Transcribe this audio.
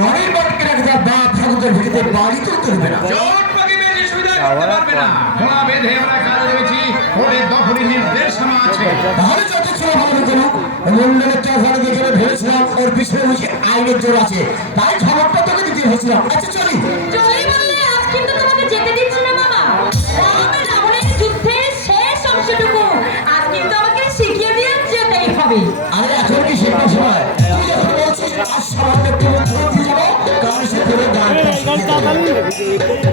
রনির বাড়িকে রাখতে বা ঠাকুরের ভিড়িতে বাড়ি তুলতে হবে না। তাহলে যত ছিল ভালো কেন মন্ডলের চাষারে দেখে ভেবেছিলাম ওর পিছনে বুঝি আইনের জোর আছে, তাই খবরটা তোকে দিতে হয়েছিলাম। আচ্ছা চলি চলি বললে আজ কিন্তু তোমাকে যেতে দিচ্ছি না বাবা। রাম রাবণের যুদ্ধের শেষ অংশটুকু আজ কিন্তু আমাকে শিখিয়ে দিয়ে যেতেই হবে। আরে এখন কি শেখার সময়? তুই যখন বলছিস আজ সামান্য একটু মধ্যে দিয়ে যাবো, কারণ সে তোর গানটা শিখে দেখিতে